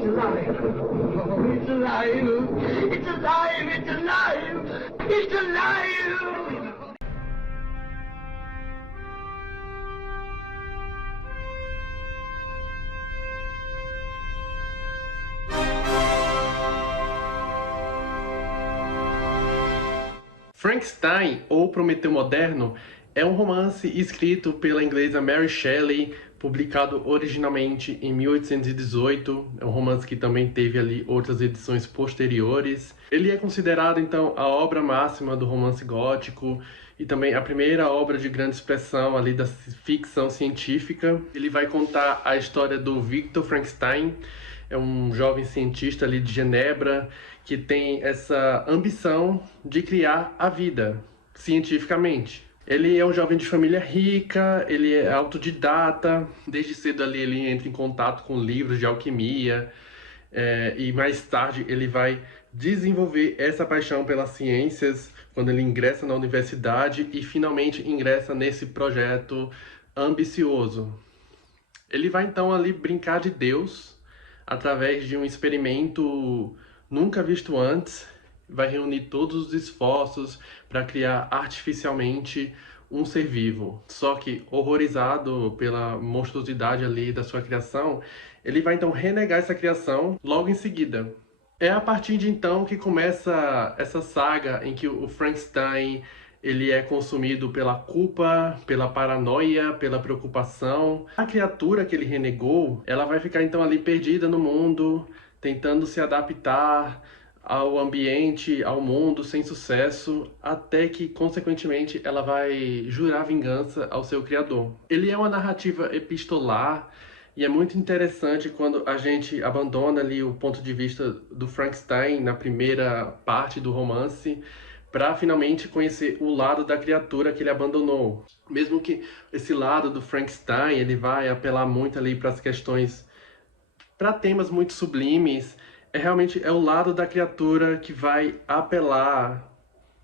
It's alive. Oh, it's alive. It's alive. It's alive. It's alive. Frankenstein, ou Prometeu Moderno, é um romance escrito pela inglesa Mary Shelley, publicado originalmente em 1818. É um romance que também teve ali outras edições posteriores. Ele é considerado, então, a obra máxima do romance gótico e também a primeira obra de grande expressão ali da ficção científica. Ele vai contar a história do Victor Frankenstein, é um jovem cientista ali de Genebra que tem essa ambição de criar a vida cientificamente. Ele é um jovem de família rica, ele é autodidata, desde cedo ali ele entra em contato com livros de alquimia, e mais tarde ele vai desenvolver essa paixão pelas ciências quando ele ingressa na universidade e finalmente ingressa nesse projeto ambicioso. Ele vai então ali brincar de Deus através de um experimento nunca visto antes. Vai reunir todos os esforços para criar artificialmente um ser vivo. Só que, horrorizado pela monstruosidade ali da sua criação, ele vai então renegar essa criação logo em seguida. É a partir de então que começa essa saga em que o Frankenstein ele é consumido pela culpa, pela paranoia, pela preocupação. A criatura que ele renegou, ela vai ficar então ali perdida no mundo, tentando se adaptar ao ambiente, ao mundo, sem sucesso, até que, consequentemente, ela vai jurar vingança ao seu criador. Ele é uma narrativa epistolar e é muito interessante quando a gente abandona ali o ponto de vista do Frankenstein na primeira parte do romance, para finalmente conhecer o lado da criatura que ele abandonou. Mesmo que esse lado do Frankenstein ele vai apelar muito ali para as questões, para temas muito sublimes, realmente é o lado da criatura que vai apelar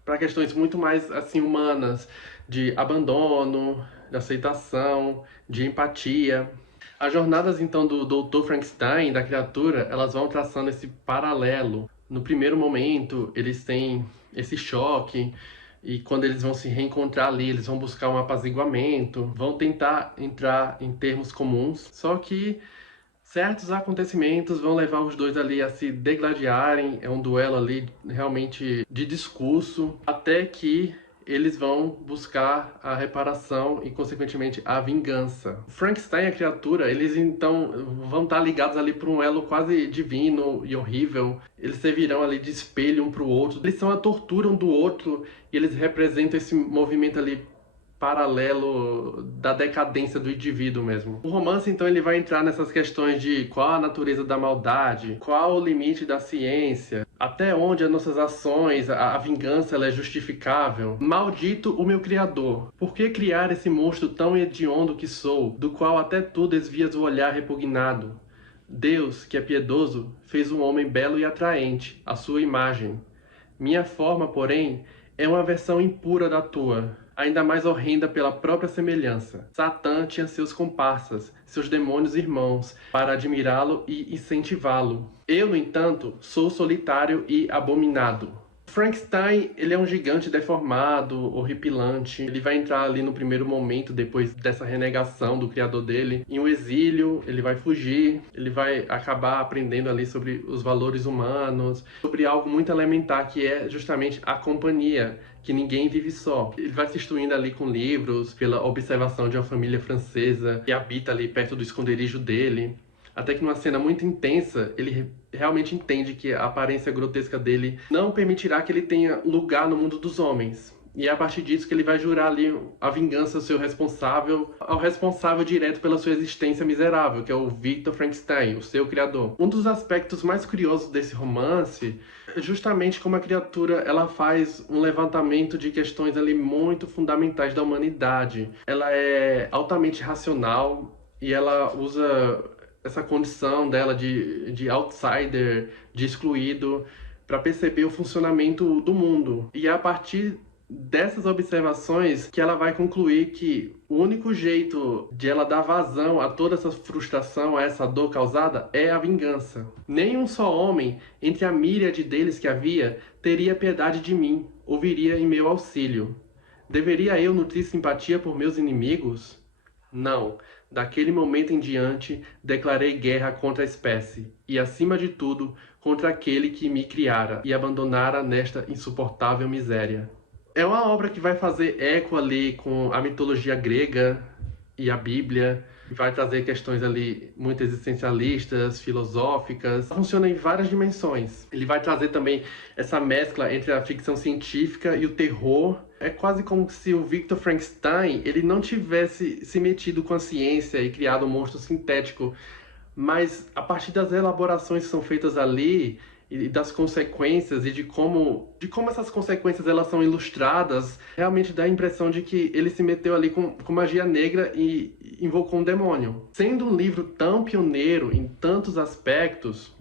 para questões muito mais assim humanas, de abandono, de aceitação, de empatia. As jornadas então do Dr. Frankenstein, da criatura, elas vão traçando esse paralelo. No primeiro momento, eles têm esse choque, e quando eles vão se reencontrar ali, eles vão buscar um apaziguamento, vão tentar entrar em termos comuns, só que certos acontecimentos vão levar os dois ali a se degladiarem. É um duelo ali realmente de discurso, até que eles vão buscar a reparação e, consequentemente, a vingança. Frankenstein e a criatura, eles então vão estar ligados ali por um elo quase divino e horrível. Eles servirão ali de espelho um para o outro. Eles são a tortura um do outro e eles representam esse movimento ali paralelo da decadência do indivíduo mesmo. O romance, então, ele vai entrar nessas questões de qual a natureza da maldade, qual o limite da ciência, até onde as nossas ações, a vingança, ela é justificável. Maldito o meu criador, por que criar esse monstro tão hediondo que sou, do qual até tu desvias o olhar repugnado? Deus, que é piedoso, fez um homem belo e atraente, à sua imagem. Minha forma, porém, é uma versão impura da tua, ainda mais horrenda pela própria semelhança. Satã tinha seus comparsas, seus demônios irmãos, para admirá-lo e incentivá-lo. Eu, no entanto, sou solitário e abominado. Frankenstein, ele é um gigante deformado, horripilante. Ele vai entrar ali no primeiro momento, depois dessa renegação do criador dele, em um exílio. Ele vai fugir, ele vai acabar aprendendo ali sobre os valores humanos, sobre algo muito elementar, que é justamente a companhia, que ninguém vive só. Ele vai se instruindo ali com livros, pela observação de uma família francesa que habita ali perto do esconderijo dele. Até que numa cena muito intensa, ele realmente entende que a aparência grotesca dele não permitirá que ele tenha lugar no mundo dos homens. E é a partir disso que ele vai jurar ali a vingança ao seu responsável, ao responsável direto pela sua existência miserável, que é o Victor Frankenstein, o seu criador. Um dos aspectos mais curiosos desse romance é justamente como a criatura ela faz um levantamento de questões ali muito fundamentais da humanidade. Ela é altamente racional e ela usa essa condição dela de outsider, de excluído, para perceber o funcionamento do mundo. E é a partir dessas observações que ela vai concluir que o único jeito de ela dar vazão a toda essa frustração, a essa dor causada, é a vingança. Nenhum só homem, entre a míriade deles que havia, teria piedade de mim, ou viria em meu auxílio. Deveria eu nutrir simpatia por meus inimigos? Não. Daquele momento em diante, declarei guerra contra a espécie, e acima de tudo, contra aquele que me criara e abandonara nesta insuportável miséria. É uma obra que vai fazer eco ali com a mitologia grega e a Bíblia, vai trazer questões ali muito existencialistas, filosóficas, funciona em várias dimensões. Ele vai trazer também essa mescla entre a ficção científica e o terror. É quase como se o Victor Frankenstein ele não tivesse se metido com a ciência e criado um monstro sintético, mas a partir das elaborações que são feitas ali e das consequências e de como essas consequências elas são ilustradas, realmente dá a impressão de que ele se meteu ali com magia negra e invocou um demônio. Sendo um livro tão pioneiro em tantos aspectos,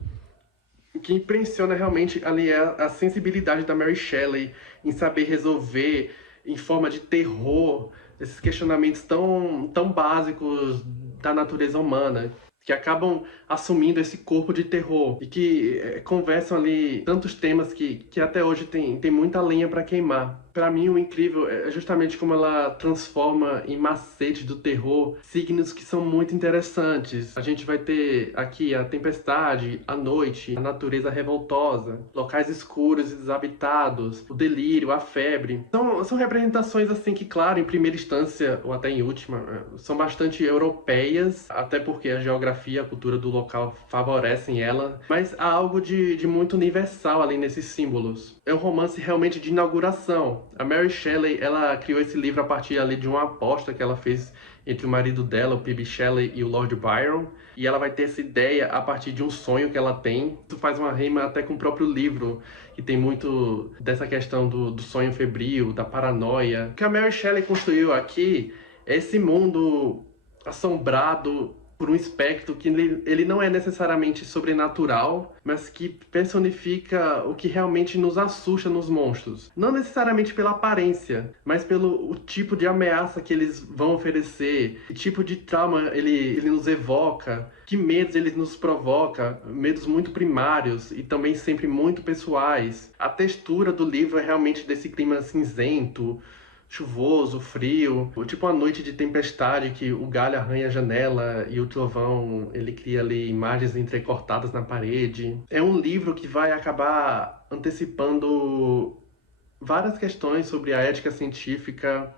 o que impressiona realmente ali é a sensibilidade da Mary Shelley em saber resolver em forma de terror esses questionamentos tão básicos da natureza humana, que acabam assumindo esse corpo de terror e que conversam ali tantos temas que até hoje tem muita lenha para queimar. Para mim, o incrível é justamente como ela transforma em macete do terror signos que são muito interessantes. A gente vai ter aqui a tempestade, a noite, a natureza revoltosa, locais escuros e desabitados, o delírio, a febre. São representações assim que, claro, em primeira instância, ou até em última, são bastante europeias, até porque a geografia e a cultura do local favorecem ela, mas há algo de muito universal ali nesses símbolos. É um romance realmente de inauguração. A Mary Shelley, ela criou esse livro a partir ali de uma aposta que ela fez entre o marido dela, o P.B. Shelley, e o Lord Byron, e ela vai ter essa ideia a partir de um sonho que ela tem. Isso faz uma rima até com o próprio livro, que tem muito dessa questão do sonho febril, da paranoia. O que a Mary Shelley construiu aqui é esse mundo assombrado por um espectro que ele não é necessariamente sobrenatural, mas que personifica o que realmente nos assusta nos monstros. Não necessariamente pela aparência, mas pelo o tipo de ameaça que eles vão oferecer, que tipo de trauma ele nos evoca, que medos ele nos provoca, medos muito primários e também sempre muito pessoais. A textura do livro é realmente desse clima cinzento, chuvoso, frio, tipo uma noite de tempestade que o galho arranha a janela e o trovão, ele cria ali imagens entrecortadas na parede. É um livro que vai acabar antecipando várias questões sobre a ética científica,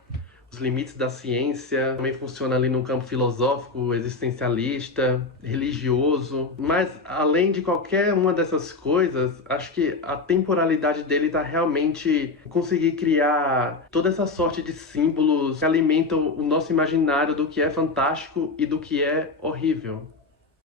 os limites da ciência, também funciona ali no campo filosófico, existencialista, religioso. Mas, além de qualquer uma dessas coisas, acho que a temporalidade dele está realmente conseguir criar toda essa sorte de símbolos que alimentam o nosso imaginário do que é fantástico e do que é horrível.